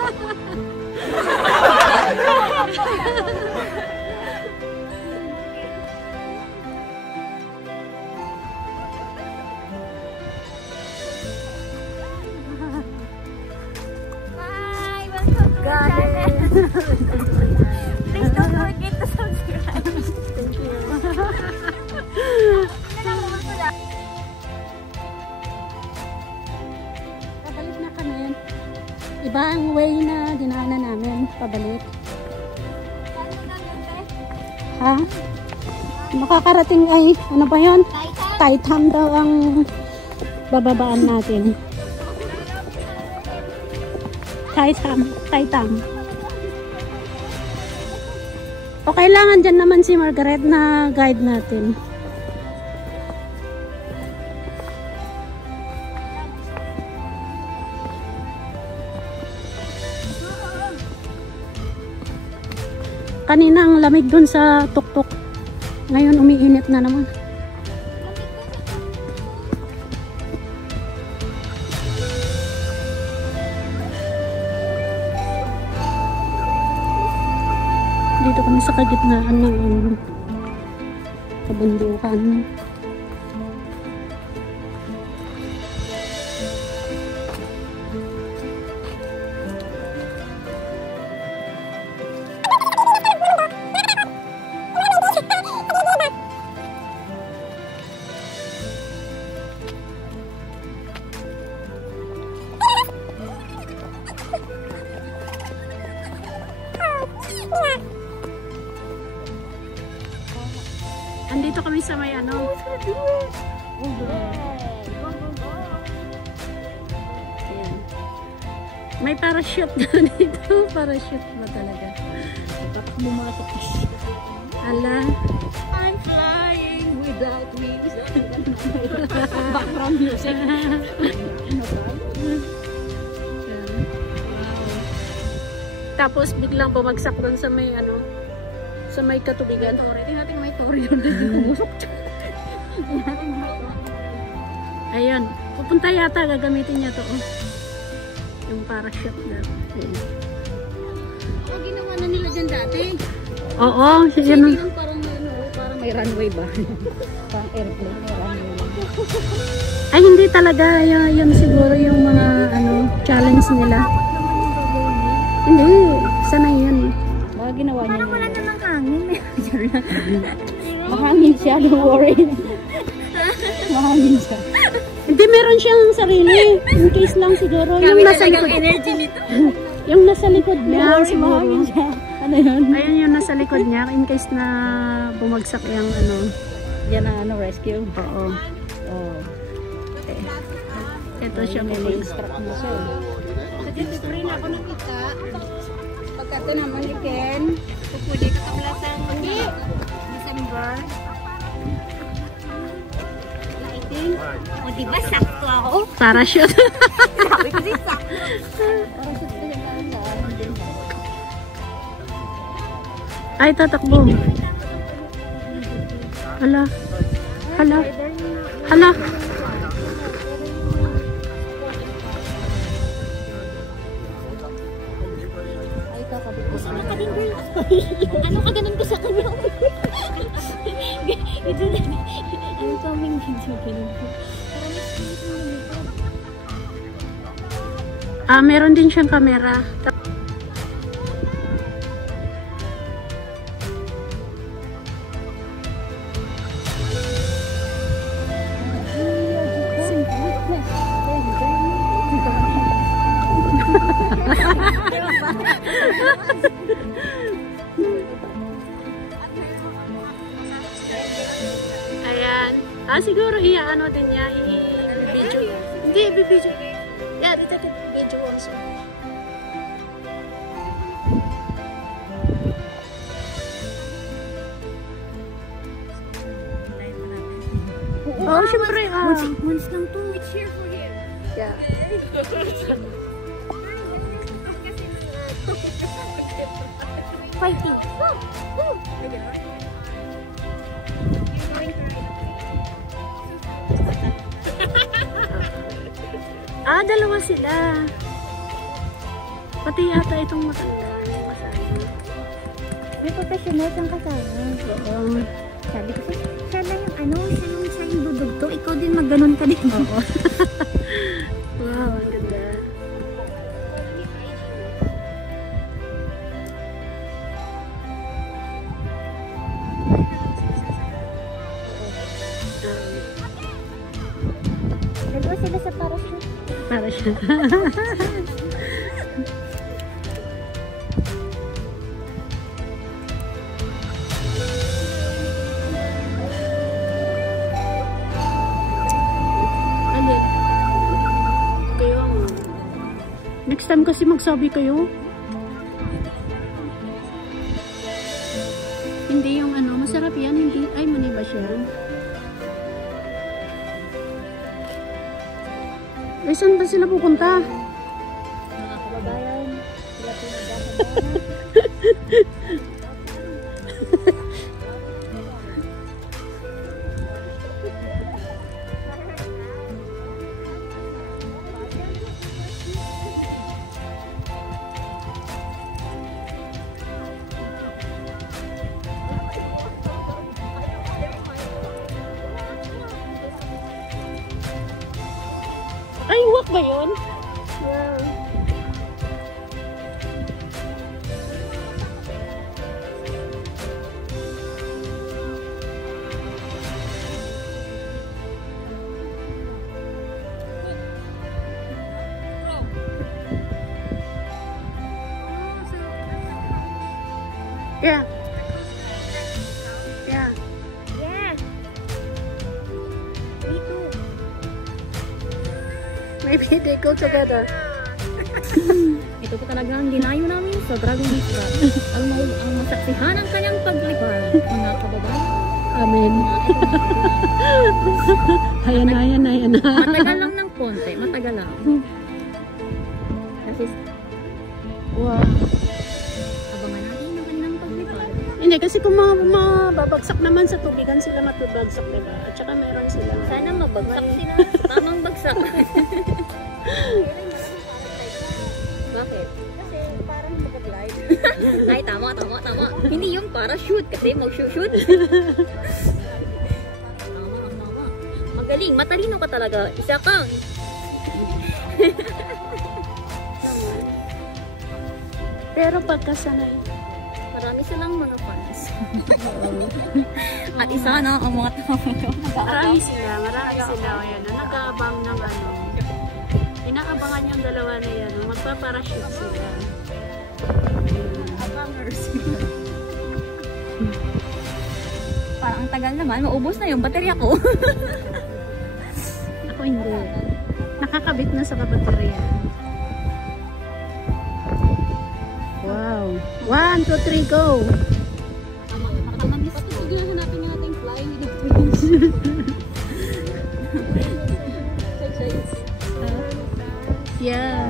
Hi, welcome to our channel. Please don't forget to subscribe. Thank you. Pabalik na kami. Iba ang way na dinaanan namin. Pabalik. Ha? Makakarating ay, ano ba yun? Taitam daw ang bababaan natin. Taitam. O kailangan dyan naman si Margaret na guide natin. Kanina ang lamig dun sa tuktok. Ngayon umiinit na naman. Dito kami sa kagitnaan ng kabundukan. Andito kami sa may ano. Ayan. May parachute na dito. Parachute ba talaga? Tapos bumasok. Ala. I'm flying without wings. Background music. Tapos biglang bumagsak doon sa may ano, sa may katubigan. Tingnan natin may tori yun. Bumusok. Ayun. Pupunta yata. Gagamitin niya to. Oh. Yung parachute na. Ginawa na nila dyan dati. Oo. Sige na. Parang may runway ba? Parang airplane. May runway. Ay, hindi talaga. Yun siguro yung mga ano, challenge nila. Hindi. Sana yun. Baka ginawa niya. Parang wala namang hangin. Mahangin siya. Don't worry. Mahangin siya. Hindi, meron siyang sarili. In case lang siguro. Yung nasa likod. Energy nito. Yung nasa likod niya. Mahangin siya. Ano yun? Ayun yung nasa likod niya. In case na bumagsak yung ano. Yan ang ano, rescue. Oo. Oh. Ito siya po. Nai-instruct mo siya. Dito free na ako nakita. Pagkata naman ni Ken, pupuli ka kablasan December 19. O diba sakto ako? Parachute. Sabi ko si sakto. Parachute ko yung parang Ay, tatakbo. Hala. Hala. Hala. Ano ka ganun ko sa kanya? Ito na. Ano kaming video ganun ko? Meron din siyang camera. Ayan. Siguro ano din niya, i-video. Hindi, i-video. Yeah, they take it video also. Oh, syempre. Once lang to, we cheer for him. Yeah. Fighting. Dalawa sila. Pati yata itong matanda. May professional siyang kasama. Oo. Sabi ko, siya na yung ano, siya yung dudugto. Ikaw din magganon ka din. Oo. Wow, ang ganda. Nagawa sila sa parachute. Para siya. Next time kasi magsabi kayo. Hindi yung ano, masarap yan. Hindi, ay mani ba siya? Eh, saan ba sila pupunta? Mga kababayan, sila pinagkakabayan. Ay, walk ba yun? Wow. Yeah. Yeah. Yeah. Me too. Maybe they go together. Ito po talaga ang dinayo namin sa Dragon Isla. ang masaksihan ng kanyang paglipad. Mga kababayan. Amen. Ayan na, ayan na, ayan na. Matagal lang ng konti. Matagal lang. Kasi, Wow. abangan natin yung kanilang paglipad. Hindi, kasi kung mababagsak naman sa tubigan sila matubagsak, diba? At saka meron sila. Sana mabagsak sila. Tamang bagsak. Bakit? Kasi parang mag-glide. Ay, tama. Hindi yung parachute kasi mag-shoot. Tama. Magaling. Matalino ka talaga. Isa kang. Pero pagkasanay. Marami silang mga fans. At isa na ang mga tao. Marami sila. Ayan, nag-aabang ng ano. Inaabangan yung dalawa na yan. Magpa-parachute sila. Abangers. Parang ang tagal naman. Maubos na yung baterya ko. Ako hindi. Nakakabit na sa kabaterya. Wow. 1, 2, 3, go! Hanapin yung ating fly with the wings. Yeah.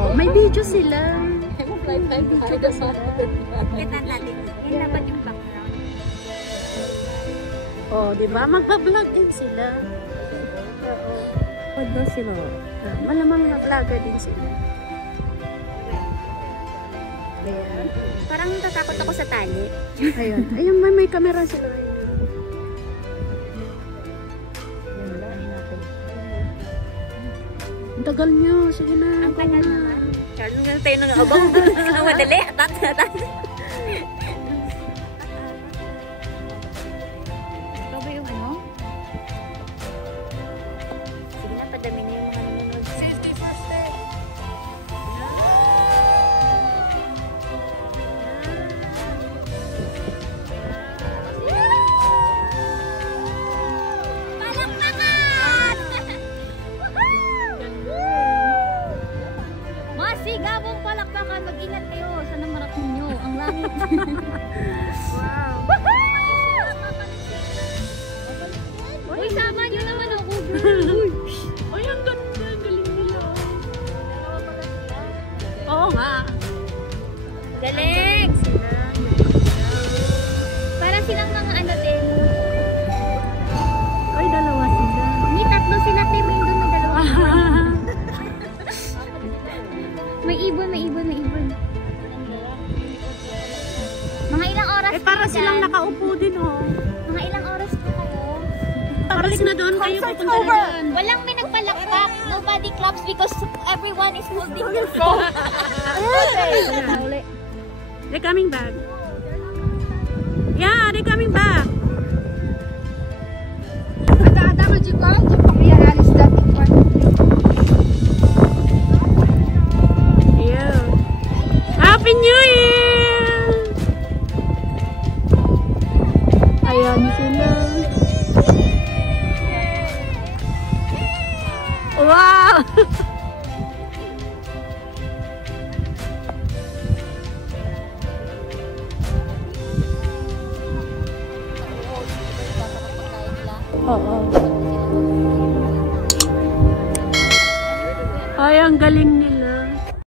Oh, may video sila. Kita natin. Yan dapat yung background. Oh, di ba? Magpa-vlog din sila. Pag daw sila. Malamang na-vlogger din sila. Ayan. Parang natatakot ako sa tali. Ayun. Ayun, may camera sila. Ang tagal nyo. Sige na. Ang tagal na. Charles, nga tayo nang abang. Ang madali. Atat. Ito ba yung ano? Sige na, padami na yung mga nanonood. Safety first day. Masigabong palakpakan, mag-ingat kayo sa namarap ninyo. Ang langit. Wow. Uy, sama nyo naman ako, girl. Ay, ang ganda. Ang galing nila. Oo nga. Galing! Para silang mga ano din. May ibon, may ibon, may ibon. Mga ilang oras Para kayo silang dyan? nakaupo din, oh. Mga ilang oras po kayo? Balik na doon kayo, pupunta na doon. Walang may nagpalakpak. Nobody claps because everyone is holding their phone. They're coming back. Yeah, they're coming back. Yeah. Happy New Year! Ayan sila. Wow! Oo. Ay, ang galing niya.